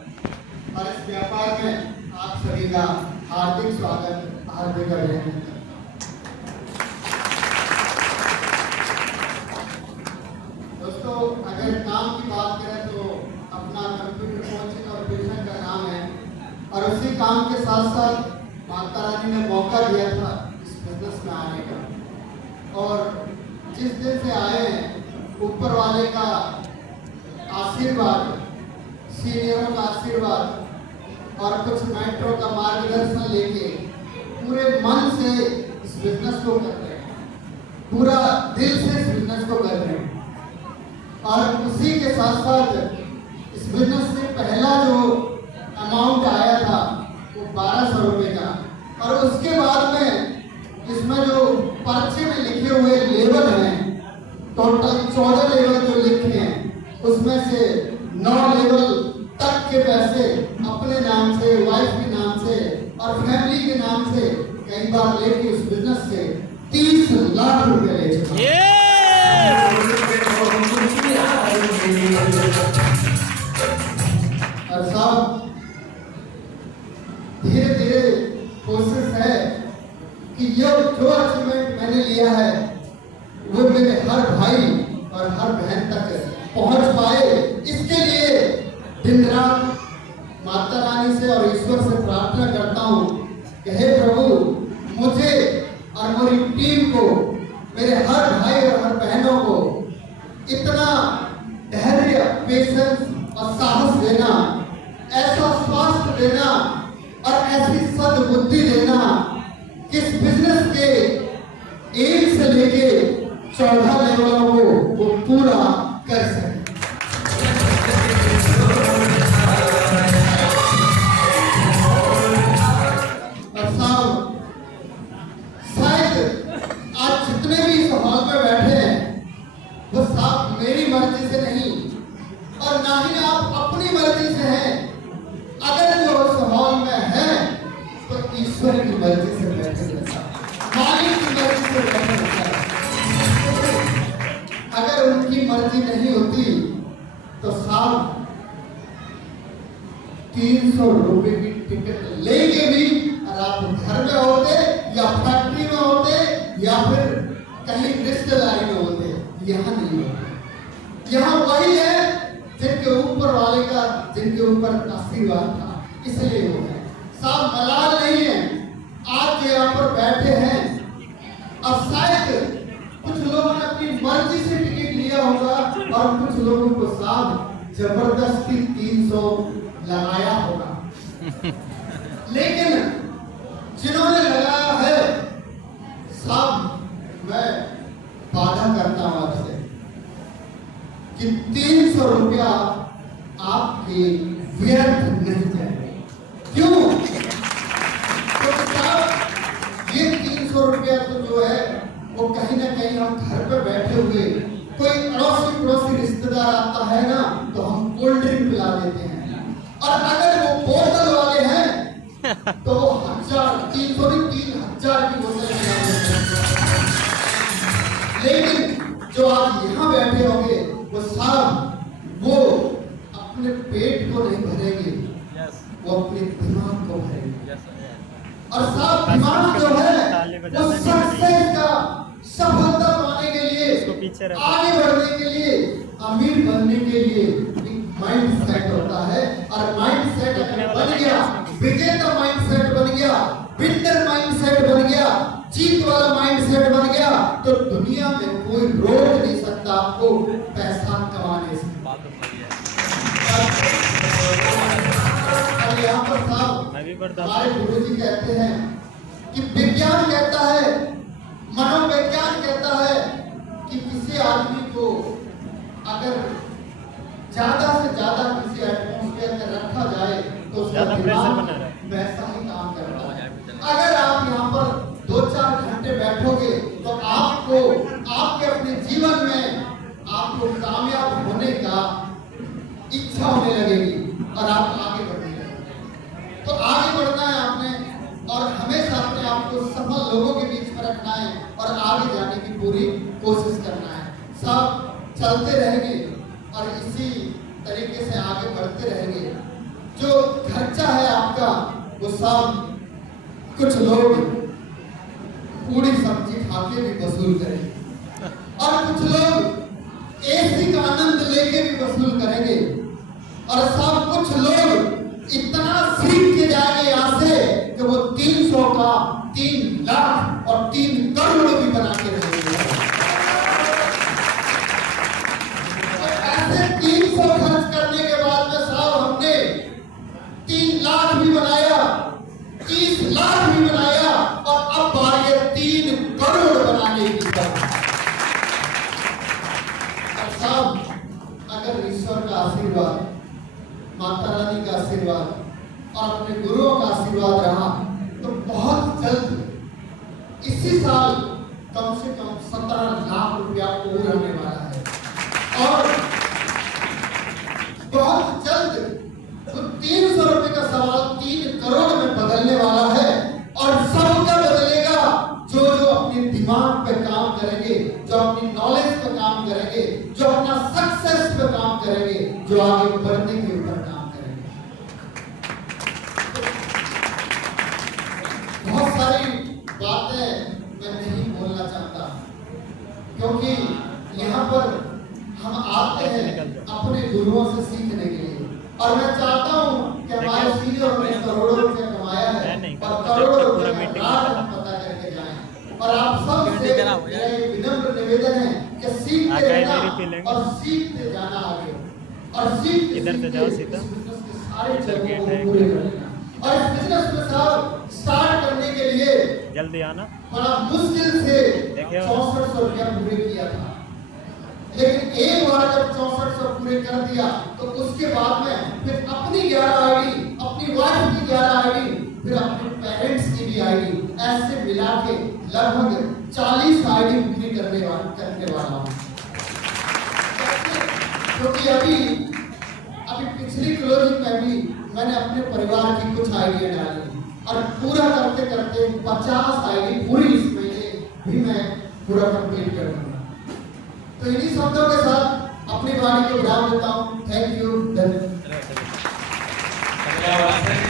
और इस व्यापार में आप सभी का हार्दिक स्वागत, हार्दिक अभिनंदन। दोस्तों, अगर काम की बात करें तो अपना कंप्यूटर कोचिंग और ट्यूशन का काम है, और उसी काम के साथ साथ माता रानी ने मौका दिया था इस बिजनेस में आने का। और जिस दिन से आए हैं, ऊपर वाले का आशीर्वाद, सीनियरों का आशीर्वाद और कुछ मेंटरों का मार्गदर्शन लेके पूरे मन से इस बिजनेस को कर रहे हैं, पूरा दिल से इस बिजनेस को कर रहे हैं। और उसी के साथ साथ इस बिजनेस से पहला जो अमाउंट आया था वो 1200 रुपये का, और उसके बाद में इसमें जो पर्चे में लिखे हुए लेवल हैं, टोटल 14 लेवल जो लिखे हैं, उसमें से 9 लेवल तक के पैसे अपने नाम से, वाइफ के नाम से और फैमिली के नाम से कई बार लेके उस बिजनेस से 30 लाख रुपए ले चुका। और साहब, धीरे धीरे कोशिश है कि ये जो अचीवमेंट मैंने लिया है वो मेरे हर भाई और हर बहन तक पहुंच पाए। इसके लिए दिन रात माता रानी से और ईश्वर से प्रार्थना करता हूँ कि हे प्रभु, मुझे और मेरी टीम को, मेरे हर भाई और हर बहनों को इतना धैर्य, पेशेंस और साहस देना, ऐसा स्वास्थ्य देना और ऐसी सद्बुद्धि देना कि इस बिजनेस के 1 से लेके 14 लेवलों को वो पूरा कर सके। और साहब, शायद आज जितने भी इस हॉल में बैठे हैं वो साहब मेरी मर्जी से नहीं और ना ही आप अपनी मर्जी से हैं। अगर जो उस हॉल में है तो ईश्वर की मर्जी से बैठे हैं, मालिक की मर्जी से बैठे हैं। अगर उनकी मर्जी नहीं होती तो साहब 300 रुपए की टिकट लेके भी और आप घर में होते या फैक्ट्री में होते या फिर कहीं रिश्तेदारी में होते, यहाँ नहीं होते। यहाँ वही है जिनके ऊपर वाले का, जिनके ऊपर आशीर्वाद था, इसलिए हो गए। साहब मलाल नहीं है, आज जो यहाँ पर बैठे हैं, अब शायद कुछ लोगों ने अपनी मर्जी से टिकट लिया होगा और कुछ लोगों को साहब जबरदस्ती 300 लगाया होगा। लेकिन जिन्होंने लगाया है साहब, मैं वादा करता हूं आपसे कि 300 रुपया आपके व्यर्थ नहीं जाएंगे। क्यों? तो साहब ये 300 रुपया तो जो है वो कहीं ना कहीं हम घर पे बैठे हुए, कोई अड़ोसी पड़ोसी रिश्तेदार आता है ना तो हम कोल्ड ड्रिंक पिला देते हैं, और अगर वो बोतल वाले हैं तो वो 300 की बोतल पिला देते हैं। लेकिन जो आप यहाँ बैठे होंगे वो साहब वो अपने पेट को नहीं भरेंगे, वो अपने दिमाग को भरेंगे। और साहब दिमाग जो है वो सक्सेस का, सफलता पाने के लिए, आगे बढ़ने के लिए, अमीर बनने के लिए एक माइंड सेट होता है। और माइंड सेट अगर बन गया, विजेता माइंड सेट बन गया, विनर माइंड सेट बन गया, जीत वाला माइंड सेट बन गया, तो दुनिया में कोई रोक नहीं सकता आपको पैसा कमाने से। और यहाँ पर साहब हमारे गुरुजी कहते हैं कि विज्ञान कहता है, मनोविज्ञान कहता है कि किसी आदमी को अगर ज्यादा से ज्यादा किसी एटमॉस्फेयर में रखा जाए तो उसका दिमाग वैसा ही काम करता है। अगर आप यहाँ पर 2-4 घंटे बैठोगे तो आपको आपके अपने जीवन में आपको कामयाब होने का इच्छा होने लगेगी और आप आगे बढ़ने लगेंगे। तो आगे बढ़ना है आपने, और हमेशा अपने आप को सफल लोगों के बीच में रखना है और आगे जाने की पूरी कोशिश करना है। सब चलते रहेंगे और इसी तरीके से आगे बढ़ते रहेंगे। जो खर्चा है आपका वो सब कुछ लोग पूरी सब्जी खा के भी वसूल करेंगे और कुछ लोग एसी का आनंद लेके भी वसूल करेंगे और सब कुछ लोग इतना सीख के जाएंगे यहाँ से कि वो 300 का 3 लाख और 3 करोड़ भी बना के रहेंगे। ऐसे 300 खर्च करने के बाद में साहब हमने 3 लाख भी बनाया, 30 लाख भी बनाया और अब बारी है 3 करोड़ बनाने की तरफ। साहब अगर ईश्वर का आशीर्वाद, माता रानी का आशीर्वाद और अपने गुरुओं का आशीर्वाद रहा तो बहुत जल्द इसी साल कम से कम 17 लाख रुपया पूरा होने वाला है और बहुत जल्द तो 300 रुपए का सवाल 3 करोड़ में बदलने वाला है और सबका बदलेगा जो जो अपने दिमाग पे काम करेंगे, जो अपनी नॉलेज पे काम करेंगे, जो अपना सक्सेस पे काम करेंगे, जो आगे बढ़ने के ऊपर काम करेंगे। बहुत सारी बातें मैं नहीं बोलना चाहता क्योंकि यहाँ पर हम आते हैं अपने गुरुओं से सीखने के लिए और मैं चाहता हूँ कि हमारे सीनियर ने करोड़ों रुपए कमाया है और करोड़ों रुपए का राज हम पता करके जाएं और आप सब से मेरा विनम्र निवेदन है कि सीखते रहना और सीखते जाना आगे और सीखते इधर से जाओ सीधा सारे चरणों को पूरे करना और इस बिजनेस में साहब स्टार्ट करने के लिए जल्दी आना बड़ा मुश्किल से 6400 रुपया पूरे किया था लेकिन एक बार जब 6400 पूरे कर दिया तो उसके बाद में फिर अपनी 11 आईडी, अपनी वाइफ की 11 आईडी, फिर अपने पेरेंट्स की भी आईडी ऐसे मिला के लगभग 40 आईडी पूरी करने वाला हूँ क्योंकि अभी पिछली क्लोजिंग में भी मैंने अपने परिवार की कुछ आइडिया डाली और पूरा करते करते 50 आईडी पूरी इस महीने भी मैं पूरा कंप्लीट कर दूंगा। तो इन्हीं शब्दों के साथ अपनी वाणी को विराम देता हूँ। थैंक यू, धन्यवाद।